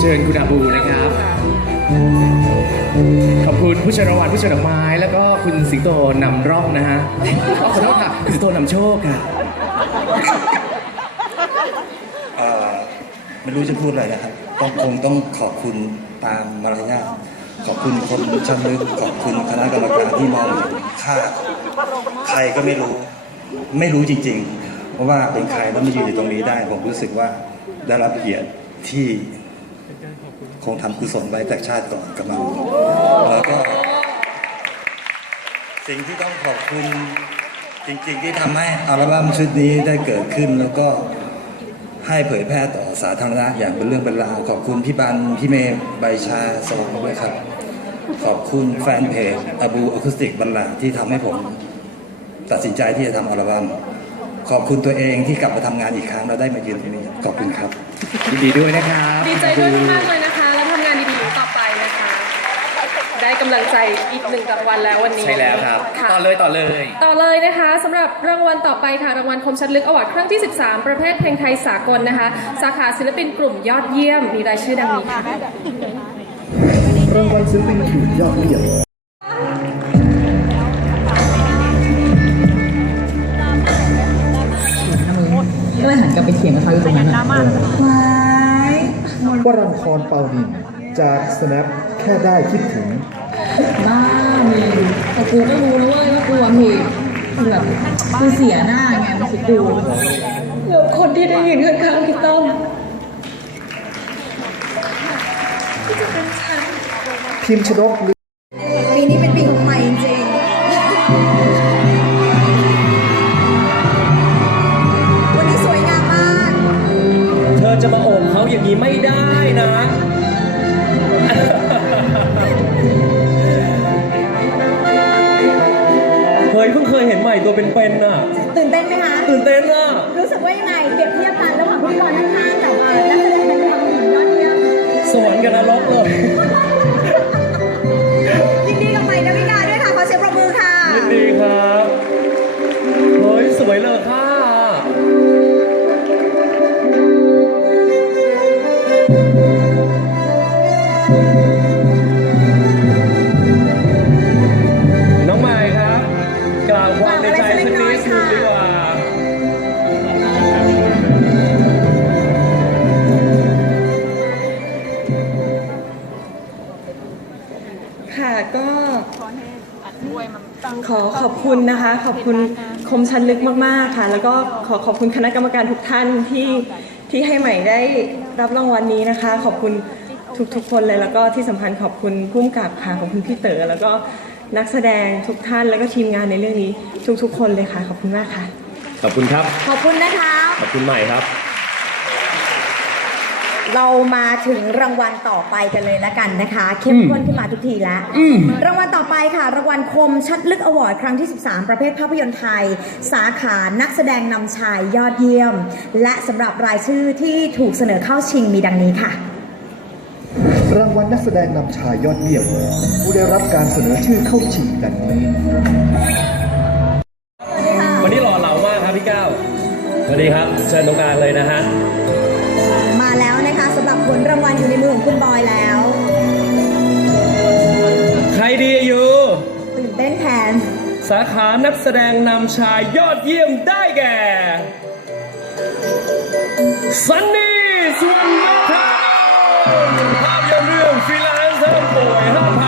เชิญคุณอาบูนะครับ ขอบคุณผู้ชรางวัลผู้ชิญดอกไม้ แล้วก็คุณสิงโตนำร่องนะฮะขอโทษค่ะคุณสิงโตนำโชคค่ะไม่รู้จะพูดอะไรนะครับต้องคงต้องขอบคุณตามมารยาทขอบคุณคนชั้นลึกขอบคุณคณะกรรมการที่มองเห็นค่าใครก็ไม่รู้ ไม่รู้จริง ๆ เพราะว่าเป็นใครแล้วมายืนอยู่ตรงนี้ได้ ผมรู้สึกว่าได้รับเกียรติที่ คงทำกุศลไว้แต่ชาติก่อนกับเราแล้วก็ สิ่งที่ต้องขอบคุณจริงๆที่ทำให้อัลบั้มชุดนี้ได้เกิดขึ้นแล้วก็ให้เผยแพร่ต่อสาธารณะอย่างเป็นเรื่องเป็นราวขอบคุณพี่บันพี่เมย์ใบชาโซงด้วยครับ ขอบคุณแฟนเพจอบูอะคูสติกบันลาที่ทำให้ผม ตัดสินใจที่จะทำอัลบั้ม ขอบคุณตัวเองที่กลับมาทำงานอีกครั้งแล้วได้มายืนตรงนี้ขอบคุณครับยินดีด้วยนะครับดีใจด้วยมากๆเลยนะคะ แล้วทำงานดีๆต่อไปนะคะ ได้กำลังใจอีกหนึ่งรางวัลแล้ววันนี้ใช่แล้วครับ ค่ะต่อเลยต่อเลย ต่อเลยนะคะสำหรับรางวัลต่อไปค่ะรางวัลคมชัดลึกอวอร์ดครั้งที่ 13 ประเภทเพลงไทยสากลนะคะ สาขาศิลปินกลุ่มยอดเยี่ยมมีรายชื่อดังนี้ค่ะ รางวัลศิลปินกลุ่มยอดเยี่ยม ก็เลยหันกลับไปเถียงกับเขาอยู่ตรงนั้นอะว้ายวรันทรเปานินจาก snap แค่ได้คิดถึง บ้ามีแต่กูก็รู้นะเว้ยว่ากูอะผิดคือแบบกูเสียหน้าไงมันคิดดูแล้วคนที่ได้ยินข้างๆพี่ต้อมที่จะเป็นฉันทีมชนก ขอขอบคุณนะคะ ขอบคุณคมชันลึกมากๆค่ะ แล้วก็ขอขอบคุณคณะกรรมการทุกท่านที่ที่ให้ใหม่ได้รับรางวัลนี้นะคะ ขอบคุณทุกๆคนเลยแล้วก็ที่สำคัญขอบคุณผู้กำกับค่ะขอบคุณพี่เต๋อแล้วก็นักแสดงทุกท่านแล้วก็ทีมงานในเรื่องนี้ ทุกๆ คนเลยค่ะ ขอบคุณมากค่ะ ขอบคุณครับ ขอบคุณนะคะ ขอบคุณใหม่ครับ เรามาถึงรางวัลต่อไปกันเลยละกันนะคะ เข้มข้นขึ้นมาทุกทีแล้วรางวัลต่อไปค่ะ รางวัลคมชัดลึกอวอร์ดครั้งที่ 13 ประเภทภาพยนตร์ไทย สาขานักแสดงนำชายยอดเยี่ยม และสำหรับรายชื่อที่ถูกเสนอเข้าชิงมีดังนี้ค่ะ รางวัลนักแสดงนำชายยอดเยี่ยม ผู้ได้รับการเสนอชื่อเข้าชิงดังนี้วันนี้หล่อเหลามากครับพี่ก้าวสวัสดีครับเชิญตรงกลางเลยนะฮะ ลรางวัลอยู่ในมือของคุณบอยแล้วใครดีอยู่ตื่นเต้นแทน สาขานักแสดงนำชายยอดเยี่ยมได้แก่ซันนี่สุวรรณทองภาพยนตร์เรื่องฟรีแลนซ์ห้ามป่วยห้ามพัก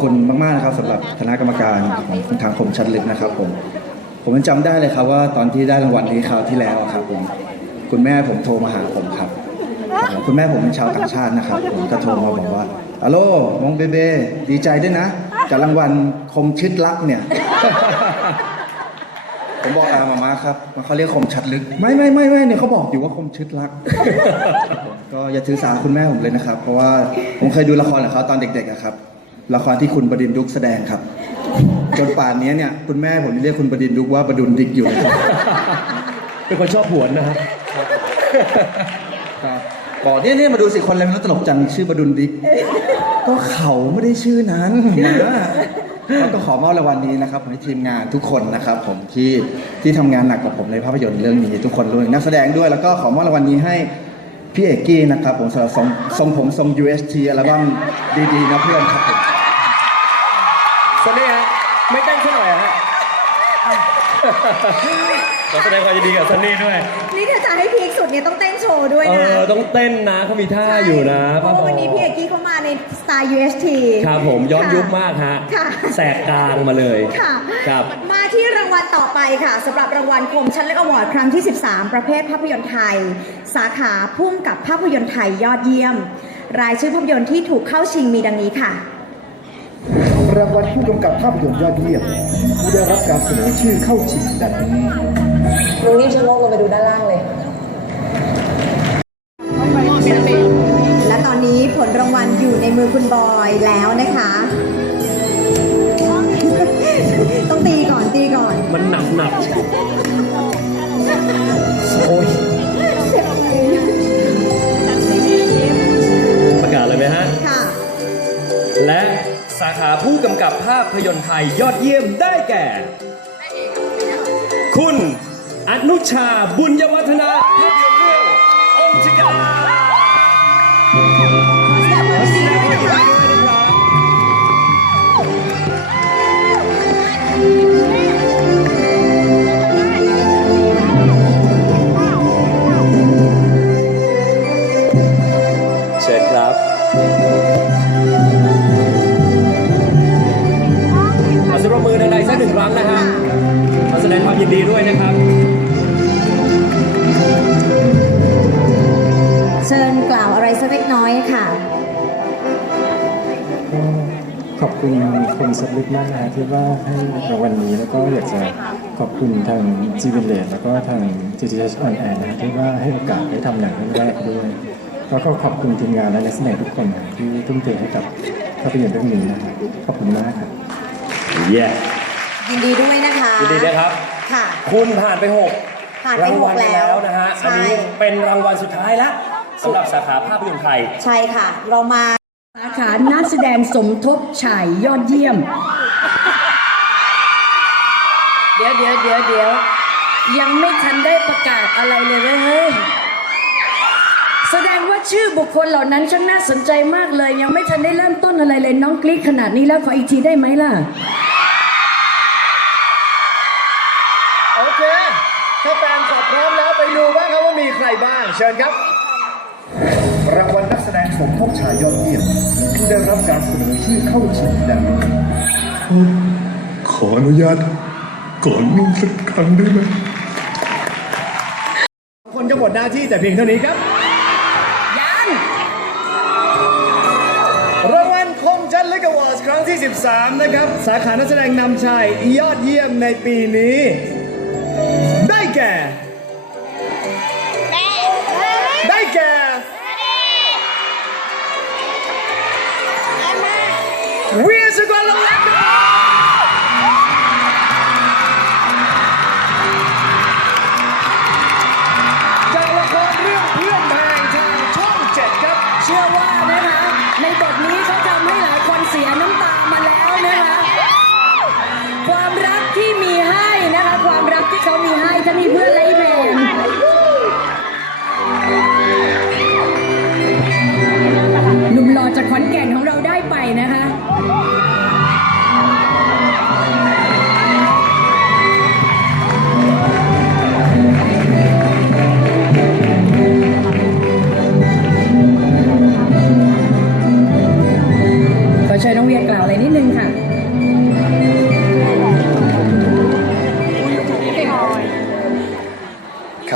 คุณมากๆนะครับสำหรับคณะกรรมการของทางผมชัดลึกนะครับผมผมยังจำได้เลยครับว่าตอนที่ได้รางวัลนี้คราวที่แล้วครับผมคุณแม่ผมโทรมาหาผมครับ คุณแม่ผมเป็นชาวต่างชาตินะครับ ผมก็โทรมาบอกว่าฮัลโหลมองเบเบดีใจด้วยนะกับรางวัลคมชิดลักเนี่ย ผมบอกอามามาครับมาเขาเรียกคมชัดลึก ไม่ไม่ไม่ไม่เนี่ยเขาบอกอยู่ว่าคมชิดลัก ก็อย่าถือสาคุณแม่ผมเลยนะครับ เพราะว่าผมเคยดูละครของเขาตอนเด็กๆอะครับ ละครที่คุณบดินทร์ดุกแสดงครับ จนป่านนี้เนี่ยคุณแม่ผมเรียกคุณบดินทร์ดุกว่าบดุลดิกอยู่เลยครับเป็นคนชอบหวนนะฮะครับบอกเนี่ยเนี่ยมาดูสิคนอะไรไม่รู้ตลกจังชื่อบดุลดิกก็เขาไม่ได้ชื่อนั้นนะแล้วก็ขอมอบรางวัลนี้นะครับผมให้ทีมงานทุกคนนะครับผมที่ที่ทำงานหนักกับผมในภาพยนตร์เรื่องนี้ทุกคนด้วยนักแสดงด้วยแล้วก็ขอมอบรางวัลนี้ให้พี่เอกกี้นะครับผมสำหรับทรงทรงผมทรง UST อัลบั้มดีๆนะเพื่อนครับผมสนี่ฮะ ไม่เต้นซะหน่อยอะฮะขอแสดงความยินดีกับซันนี่ด้วย นี่ถ้าจะให้พีคสุดเนี่ยต้องเต้นโชว์ด้วยเอนะอต้องเต้นนะเขามีท่าอยู่นะเพป้าราะบว่าอวันนี้พี่เอกกี้เขามาในสไตล์ UST ครับผมย้อนยุคมากฮะค่ะ แสกกลางมาเลยค่ะ ครับ มาที่รางวัลต่อไปค่ะสำหรับรางวัลคมชันเล็กอวอร์ดครั้งที่ 13 ประเภทภาพยนตร์ไทย สาขาพุ่มกับภาพยนตร์ไทยยอดเยี่ยม รายชื่อภาพยนตร์ที่ถูกเข้าชิงมีดังนี้ค่ะ รางวัลผู้กำกับภาพยนตร์ยอดเยี่ยมผู้ได้รับการเสนอชื่อเข้าชิงดังนี้ลุงรีบชะโงกลงไปดูด้านล่างเลย และตอนนี้ผลรางวัลอยู่ในมือคุณบอยแล้วนะคะ ต้องตีก่อนตีก่อน มันหนักหนัก ผู้กำกับภาพยนตร์ไทยยอดเยี่ยมได้แก่ คุณอนุชาบุญยวัฒนา ญกล่าวอะไรสักเล็กน้อยค่ะขอบคุณคุณสลิปมากนะฮะที่ว่าให้รางวัลนี้แล้วก็อยากจะขอบคุณทางจีวิเลตแล้วก็ทาง g t h on Air นะฮะที่ว่าให้โอกาสได้ทำหนังเรื่องแรกด้วยแล้วก็ขอบคุณทีมงานและนักแสดงทุกคนนะที่ทุ่มเทให้กับภาพยนตร์เรื่องนี้นะครับขอบคุณมากครับเย้ยินดีด้วยนะคะยินดีนะครับ ค่ะ คุณผ่านไปหกผ่านไปรางวัลหกแล้วนะฮะใช่อันนี้เป็นรางวัลสุดท้ายแล้ว สำหรับสาขาภาพยนตร์ไทย ใช่ค่ะ เรามาสาขานักแสดงสมทบชายยอดเยี่ยม เดี๋ยวเดี๋ยวเดี๋ยวเดี๋ยวยังไม่ทันได้ประกาศอะไรเลยเว้ยเฮ้ยแสดงว่าชื่อบุคคลเหล่านั้นช่างน่าสนใจมากเลย ยังไม่ทันได้เริ่มต้นอะไรเลยน้องกรี๊ดขนาดนี้แล้วขออีกทีได้ไหมล่ะ โอเค ถ้าแฟนขับพร้อมแล้วไปดูบ้างครับว่ามีใครบ้าง เชิญครับ รางวัลนักแสดงสมทบชายยอดเยี่ยมผู้ได้รับการเสนอชื่อเข้าชิงดังขออนุญาตก่อนนุ่งสักครั้งได้ไหมคนก็หมดหน้าที่แต่เพียงเท่านี้ครับยังรางวัลคมจันทร์ลึกวอร์ดครั้งที่ 13 นะครับ สาขานักแสดงนำชายยอดเยี่ยมในปีนี้ เวี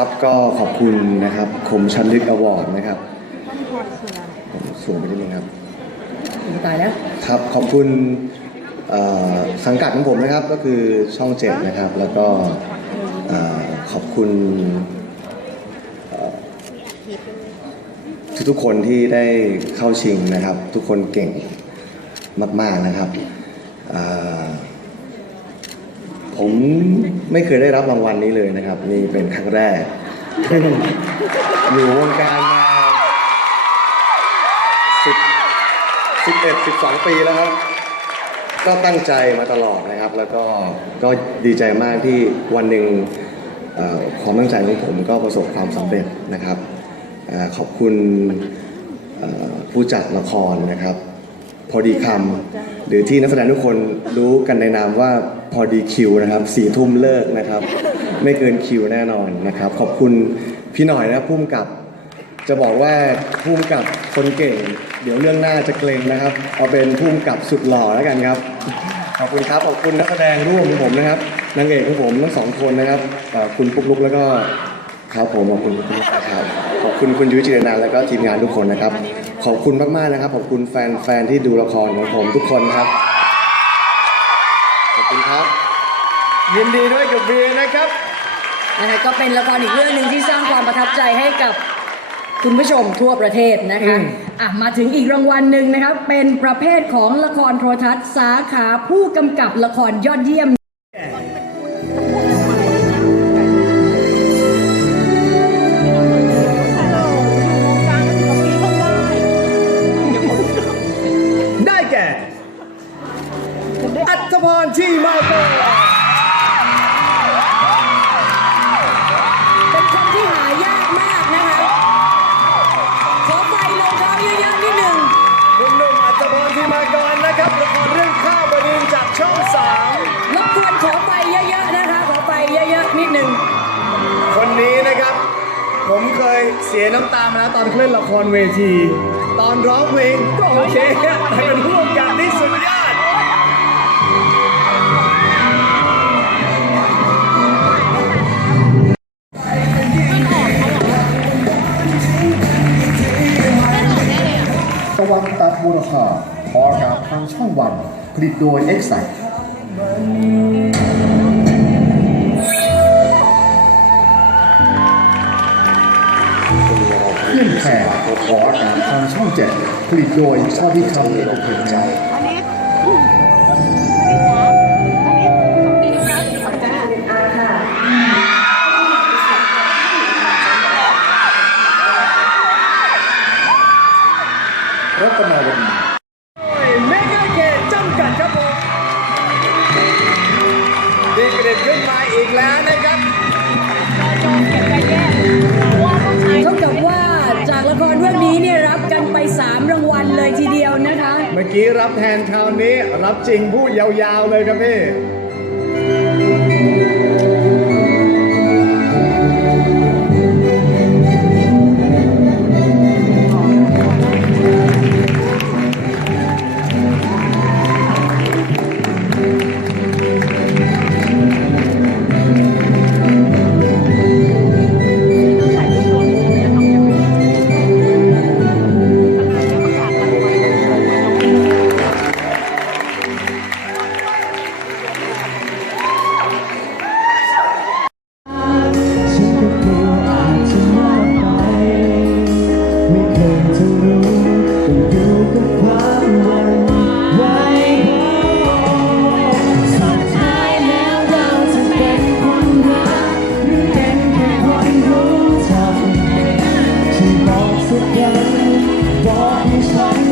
ครับก็ขอบคุณนะครับคมชันลึกอวอร์ดนะครับผมสูงไปนิดนึงครับ ตายแล้วครับขอบคุณเอ่อสังกัดของผมนะครับก็คือช่องเจ็ดนะครับ แล้วก็เอ่อขอบคุณเอ่อทุกๆคนที่ได้เข้าชิงนะครับ ทุกคนเก่งมากๆนะครับอ่า ผมไม่เคยได้รับรางวัลนี้เลยนะครับ นี่เป็นครั้งแรก อยู่วงการมาสิบสิบเอ็ดสิบสองปีแล้วครับก็ตั้งใจมาตลอดนะครับ แล้วก็ก็ดีใจมากที่วันหนึ่งความตั้งใจของผมก็ประสบความสำเร็จนะครับอขอบคุณผู้จัดละครนะครับ พอดีคำหรือที่นักแสดงทุกคนรู้กันในนามว่า พอดีคิวนะครับสี่ทุ่มเลิกนะครับ ไม่เกินคิวแน่นอนนะครับ ขอบคุณพี่หน่อยนะพุ่มกับ จะบอกว่าพุ่มกับคนเก่ง เดี๋ยวเรื่องหน้าจะเกรงนะครับเอาเป็นพุ่มกับสุดหล่อแล้วกันครับ ขอบคุณครับขอบคุณนักแสดงร่วมของผมนะครับนางเอกของผมทั้งสองคนนะครับคุณปุ๊กลุกแล้วก็ครับผมขอบคุณคุณครับขอบคุณคุณยุ้ยจิรนันแล้วก็ทีมงานทุกคนนะครับ ขอบคุณมากๆนะครับ ขอบคุณแฟนแฟนที่ดูละครของผมทุกคนครับคุณครับ ยินดีด้วยกับเบียร์นะครับ นะคะก็เป็นละครอีกเรื่องหนึ่งที่สร้างความประทับใจให้กับคุณผู้ชมทั่วประเทศนะคะอะมาถึงอีกรางวัลหนึ่งนะคะเป็นประเภทของละครโทรทัศน์สาขาผู้กำกับละครยอดเยี่ยม ได้แก่ อัศพรที่มาโก นนี้นะครับ ผมเคยเสียน้ำตามาแล้วตอนเล่นละครเวที ตอนร้องเพลงก็โอเคแต่เป็นผู้กำกับที่สุดยอดตะวันตัดมูลค่าพอกาศทางช่องวันผลิตโดย X เค ออากาศทางช่องเจ็ดผลิตโดยชอบที่คำเอ็นเตอร์เมื่อกี้รับแทนคราวนี้ รับจริงพูดยาวๆเลยครับพี่ ยังบอกให้ฉัน